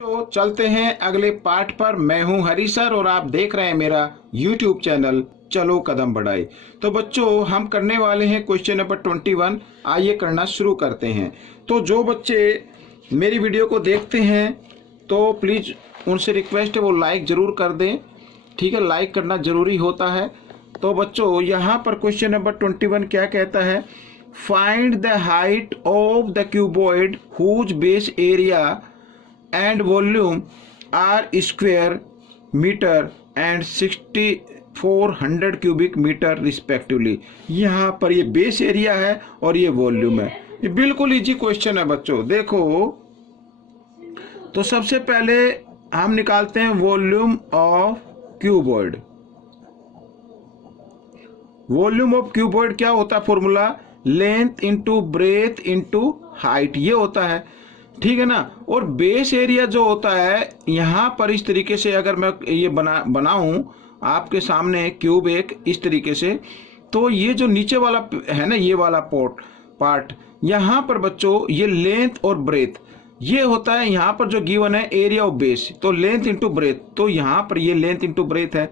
तो चलते हैं अगले पार्ट पर। मैं हूं हरी सर और आप देख रहे हैं मेरा YouTube चैनल चलो कदम बढ़ाए। तो बच्चों हम करने वाले हैं क्वेश्चन नंबर 21। आइए करना शुरू करते हैं। तो जो बच्चे मेरी वीडियो को देखते हैं तो प्लीज़ उनसे रिक्वेस्ट है वो लाइक ज़रूर कर दें। ठीक है, लाइक करना ज़रूरी होता है। तो बच्चों यहाँ पर क्वेश्चन नंबर 21 क्या कहता है, find the height of the cuboid whose base area and volume are square meter and 6400 cubic meter respectively। यहाँ पर ये बेस एरिया है और ये वॉल्यूम है। ये बिल्कुल इजी क्वेश्चन है बच्चों। देखो तो सबसे पहले हम निकालते हैं volume of cuboid. Volume of cuboid क्या होता है formula, length into breadth into height, ये होता है। ठीक है ना। और बेस एरिया जो होता है यहाँ पर इस तरीके से अगर मैं ये बनाऊं आपके सामने क्यूब एक इस तरीके से, तो ये जो नीचे वाला है ना ये वाला पार्ट यहाँ पर बच्चों ये लेंथ और ब्रेथ ये होता है। यहाँ पर जो गिवन है एरिया ऑफ बेस, तो लेंथ इंटू ब्रेथ, तो यहाँ पर ये लेंथ इंटू ब्रेथ है।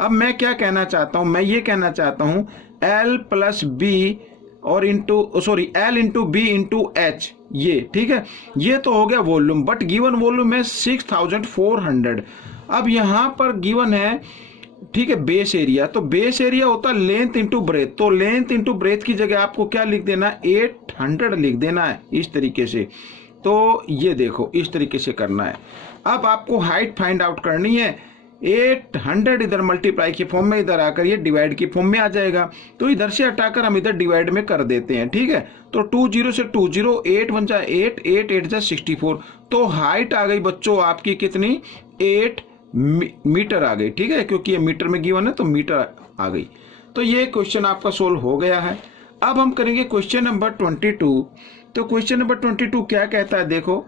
अब मैं क्या कहना चाहता हूँ, मैं ये कहना चाहता हूँ L प्लस बी और L into b into h, ये ठीक है। ये तो हो गया वॉल्यूम, बट गिवन वॉल्यूम है 6400। अब यहाँ पर गिवन है ठीक है बेस एरिया, तो बेस एरिया होता है लेंथ इंटू ब्रेथ, तो लेंथ इंटू ब्रेथ की जगह आपको क्या लिख देना है, 800 लिख देना है इस तरीके से। तो ये देखो इस तरीके से करना है। अब आपको हाइट फाइंड आउट करनी है। 800 इधर मल्टीप्लाई के फॉर्म में, इधर आकर ये डिवाइड की फॉर्म में आ जाएगा, तो इधर से हटाकर हम इधर डिवाइड में कर देते हैं। ठीक है, तो 20 से 20, 8 1 जा 8, 8 8 जा 64, तो हाइट आ गई बच्चों आपकी कितनी, 8 मीटर आ गई। ठीक है, क्योंकि ये मीटर में गिवन है तो मीटर आ गई। तो ये क्वेश्चन आपका सोल्व हो गया है। अब हम करेंगे क्वेश्चन नंबर 22। तो क्वेश्चन नंबर 22 क्या कहता है, देखो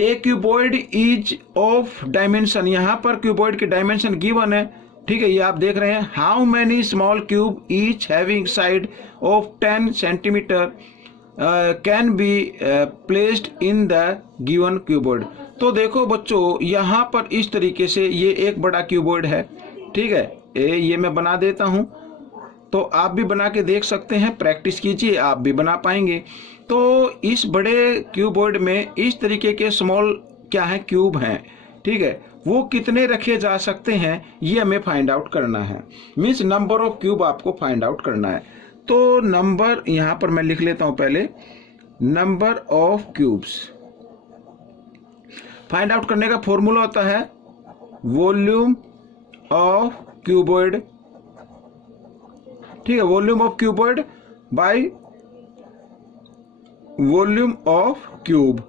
ए क्यूबॉइड इज ऑफ डायमेंशन, यहाँ पर क्यूबॉइड की डायमेंशन गिवन है। ठीक है, ये आप देख रहे हैं। How many small cube each having side of 10 centimetre can be placed in the given cuboid. तो देखो बच्चों यहाँ पर इस तरीके से ये एक बड़ा क्यूबॉइड है। ठीक है, ये मैं बना देता हूँ, तो आप भी बना के देख सकते हैं, प्रैक्टिस कीजिए, आप भी बना पाएंगे। तो इस बड़े क्यूबॉइड में इस तरीके के स्मॉल क्या है क्यूब हैं। ठीक है, वो कितने रखे जा सकते हैं ये हमें फाइंड आउट करना है, मीन्स नंबर ऑफ क्यूब आपको फाइंड आउट करना है। तो नंबर यहाँ पर मैं लिख लेता हूँ पहले, number of cubes find out करने का फॉर्मूला होता है वॉल्यूम ऑफ क्यूबॉइड। ठीक है, volume of cuboid by volume of cube.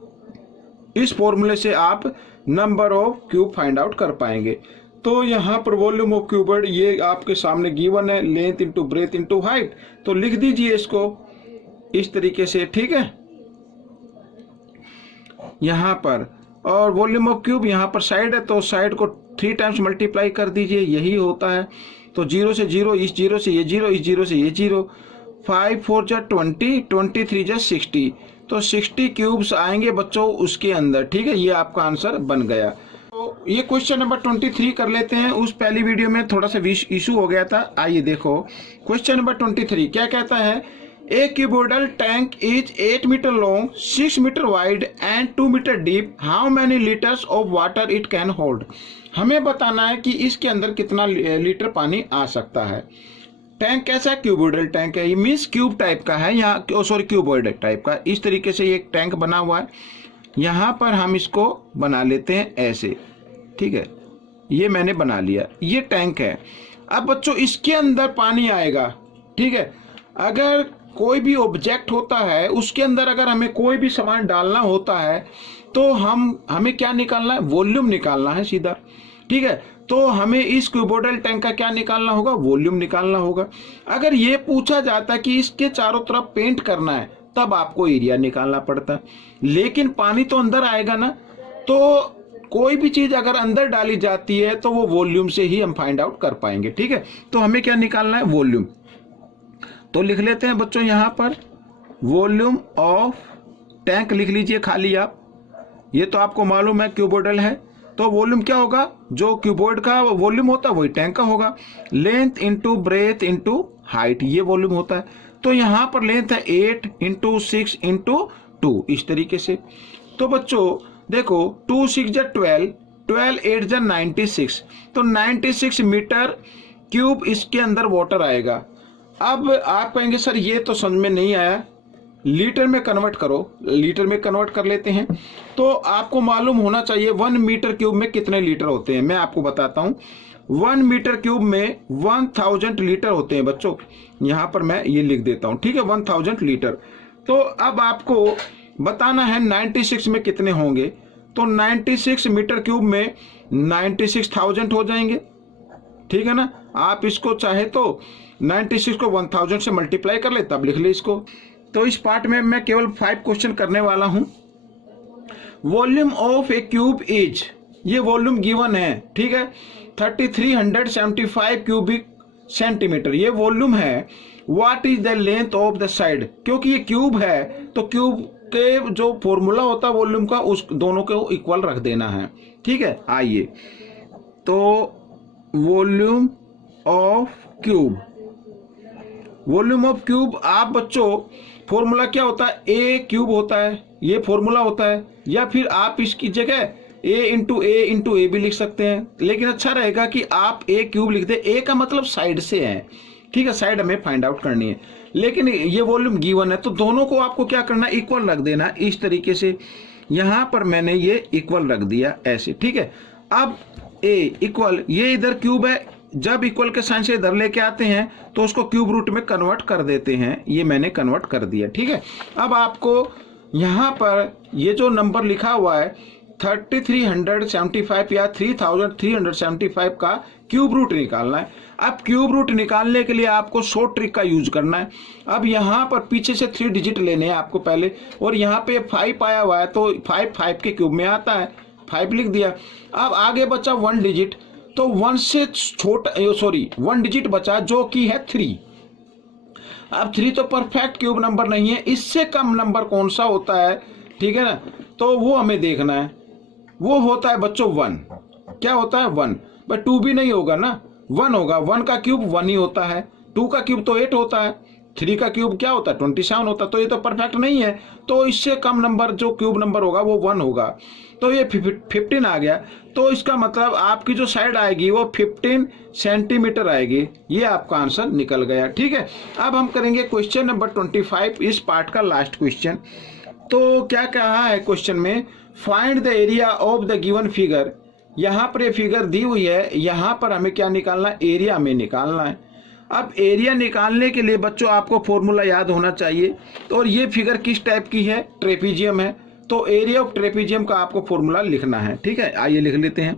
इस फॉर्मूले से आप number of cube find out कर पाएंगे। तो यहाँ पर वॉल्यूम ऑफ क्यूबॉइड ये आपके सामने गिवन है, length into breadth into height, तो लिख दीजिए इसको इस तरीके से। ठीक है, यहाँ पर, और वॉल्यूम ऑफ क्यूब यहाँ पर साइड है, तो साइड को 3 टाइम्स मल्टीप्लाई कर दीजिए, यही होता है। तो 0 से 0, इस 0 से ये 0, इस 0 से ये 0, 5 4 जा 20, 23 जा 60, तो 60 क्यूब्स आएंगे बच्चों उसके अंदर। ठीक है, ये आपका आंसर बन गया। तो ये क्वेश्चन नंबर 23 कर लेते हैं। उस पहली वीडियो में थोड़ा सा इशू हो गया था। आइए देखो क्वेश्चन नंबर 23 क्या कहता है, a cuboidal tank is 8 metre long, 6 metre wide and 2 metre deep. How many litres of water it can hold. हमें बताना है कि इसके अंदर कितना लीटर पानी आ सकता है। टैंक कैसा है, क्यूबॉइडल टैंक है, ये मीन्स क्यूब टाइप का है, यहाँ सॉरी क्यूबॉइड टाइप का। इस तरीके से ये एक टैंक बना हुआ है। यहाँ पर हम इसको बना लेते हैं ऐसे। ठीक है, ये मैंने बना लिया, ये टैंक है। अब बच्चों इसके अंदर पानी आएगा। ठीक है, अगर कोई भी ऑब्जेक्ट होता है उसके अंदर अगर हमें कोई भी सामान डालना होता है तो हमें क्या निकालना है, वॉल्यूम निकालना है सीधा। ठीक है, तो हमें इस क्यूबॉइडल टैंक का क्या निकालना होगा, वॉल्यूम निकालना होगा। अगर ये पूछा जाता है कि इसके चारों तरफ पेंट करना है तब आपको एरिया निकालना पड़ता है, लेकिन पानी तो अंदर आएगा ना, तो कोई भी चीज अगर अंदर डाली जाती है तो वो वॉल्यूम से ही हम फाइंड आउट कर पाएंगे। ठीक है, तो हमें क्या निकालना है, वॉल्यूम। तो लिख लेते हैं बच्चों यहाँ पर वॉल्यूम ऑफ टैंक लिख लीजिए खाली आप। ये तो आपको मालूम है क्यूबोइडल है, तो वॉल्यूम क्या होगा, जो क्यूबॉइड का वॉल्यूम होता है वही टैंक का होगा। Length into breadth into height, ये वॉल्यूम होता है। तो यहाँ पर लेंथ है 8 इंटू 6 इंटू 2, इस तरीके से। तो बच्चों देखो 2 6 जा 12, 12 8 जा 96, तो 96 मीटर क्यूब इसके अंदर वाटर आएगा। अब आप कहेंगे सर ये तो समझ में नहीं आया, लीटर में कन्वर्ट करो। लीटर में कन्वर्ट कर लेते हैं। तो आपको मालूम होना चाहिए 1 मीटर क्यूब में कितने लीटर होते हैं। मैं आपको बताता हूं, 1 मीटर क्यूब में 1000 लीटर होते हैं बच्चों। यहां पर मैं ये लिख देता हूं, ठीक है, 1000 लीटर। तो अब आपको बताना है 96 में कितने होंगे। तो 96 मीटर क्यूब में 96,000 हो जाएंगे, ठीक है ना। आप इसको चाहे तो 96 को 1000 से मल्टीप्लाई कर ले, तब लिख ले इसको। तो इस पार्ट में मैं केवल 5 क्वेश्चन करने वाला हूं। Volume of A cube is, ये वॉल्यूम गिवन है, ठीक है, 3375 क्यूबिक सेंटीमीटर, ये वॉल्यूम है। What is the length of the side, क्योंकि ये क्यूब है तो क्यूब के जो फॉर्मूला होता है वॉल्यूम का, उस दोनों को इक्वल रख देना है, ठीक है। आइए, तो volume of cube, volume of cube, आप बच्चों फॉर्मूला क्या होता है, ए क्यूब होता है, ये फॉर्मूला होता है। या फिर आप इसकी जगह ए इंटू ए भी लिख सकते हैं, लेकिन अच्छा रहेगा कि आप ए क्यूब लिख दे। ए का मतलब साइड से है, ठीक है, साइड हमें फाइंड आउट करनी है। लेकिन ये वॉल्यूम गिवन है तो दोनों को आपको क्या करना है, इक्वल रख देना इस तरीके से। यहां पर मैंने ये इक्वल रख दिया ऐसे, ठीक है। अब ए इक्वल, ये इधर क्यूब है, जब इक्वल के साइन से इधर लेके आते हैं तो उसको क्यूब रूट में कन्वर्ट कर देते हैं। ये मैंने कन्वर्ट कर दिया, ठीक है। अब आपको यहां पर ये जो नंबर लिखा हुआ है 3375 या 3375 का क्यूब रूट निकालना है। अब क्यूब रूट निकालने के लिए आपको शॉर्ट ट्रिक का यूज करना है। अब यहाँ पर पीछे से 3 डिजिट लेने हैं आपको पहले, और यहाँ पे 5 आया हुआ है तो 5 के क्यूब में आता है, 5 लिख दिया। अब आगे बचा 1 डिजिट, तो 1 से छोटा, सॉरी 1 डिजिट बचा जो कि है 3। अब 3 तो परफेक्ट क्यूब नंबर नहीं है, इससे कम नंबर कौन सा होता है, ठीक है ना, तो वो हमें देखना है। वो होता है बच्चों 1। क्या होता है 1, बट 2 भी नहीं होगा ना, 1 होगा। 1 का क्यूब 1 ही होता है, 2 का क्यूब तो 8 होता है, 3 का क्यूब क्या होता है 27 होता है। तो ये तो परफेक्ट नहीं है, तो इससे कम नंबर जो क्यूब नंबर होगा वो 1 होगा। तो ये 15 आ गया, तो इसका मतलब आपकी जो साइड आएगी वो 15 सेंटीमीटर आएगी। ये आपका आंसर निकल गया, ठीक है। अब हम करेंगे क्वेश्चन नंबर 25, इस पार्ट का लास्ट क्वेश्चन। तो क्या कहा है क्वेश्चन में, find the area of the given figure. यहाँ पर ये फिगर दी हुई है, यहाँ पर हमें क्या निकालना है, एरिया में निकालना है। अब एरिया निकालने के लिए बच्चों आपको फॉर्मूला याद होना चाहिए। तो और ये फिगर किस टाइप की है, ट्रेपीजियम है, तो एरिया ऑफ ट्रेपीजियम का आपको फॉर्मूला लिखना है, ठीक है। आइए लिख लेते हैं,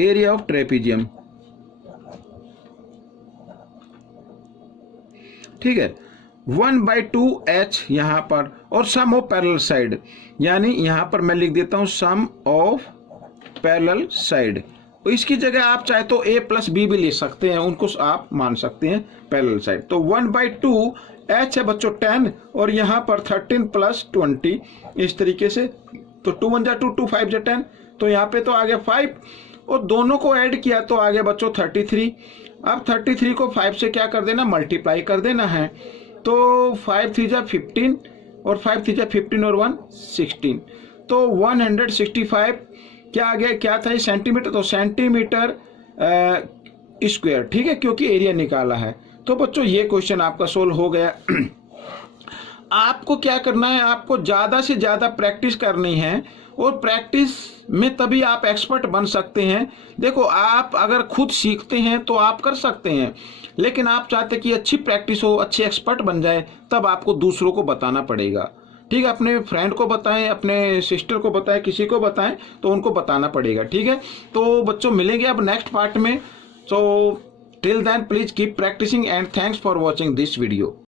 एरिया ऑफ ट्रेपीजियम, ठीक है, 1/2h यहाँ पर, और सम ऑफ पैरेलल साइड, यानी यहाँ पर मैं लिख देता हूँ सम ऑफ पैरेलल साइड। इसकी जगह आप चाहे तो a + b भी ले सकते हैं, उनको आप मान सकते हैं पैरेलल साइड। तो 1/2h है बच्चों 10, और यहाँ पर 13 + 20 इस तरीके से। तो 2 1 जा 2, 2 5 जा 10, तो यहाँ पे तो आ गया 5, और दोनों को ऐड किया तो आ गया बच्चों 33। अब 33 को 5 से क्या कर देना, मल्टीप्लाई कर देना है। तो 5 3 जा 15, और 5 3 जा 15 और 1 16, तो 165 क्या आ गया, क्या था ये सेंटीमीटर, तो सेंटीमीटर स्क्वायर, ठीक है, क्योंकि एरिया निकाला है। तो बच्चों ये क्वेश्चन आपका सोल्व हो गया। आपको क्या करना है, आपको ज्यादा से ज्यादा प्रैक्टिस करनी है, और प्रैक्टिस में तभी आप एक्सपर्ट बन सकते हैं। देखो आप अगर खुद सीखते हैं तो आप कर सकते हैं, लेकिन आप चाहते कि अच्छी प्रैक्टिस हो, अच्छे एक्सपर्ट बन जाए, तब आपको दूसरों को बताना पड़ेगा, ठीक है। अपने फ्रेंड को बताएं, अपने सिस्टर को बताएं, किसी को बताएं, तो उनको बताना पड़ेगा, ठीक है। तो बच्चों मिलेंगे अब नेक्स्ट पार्ट में। So till then please keep practising and thanks for watching this video.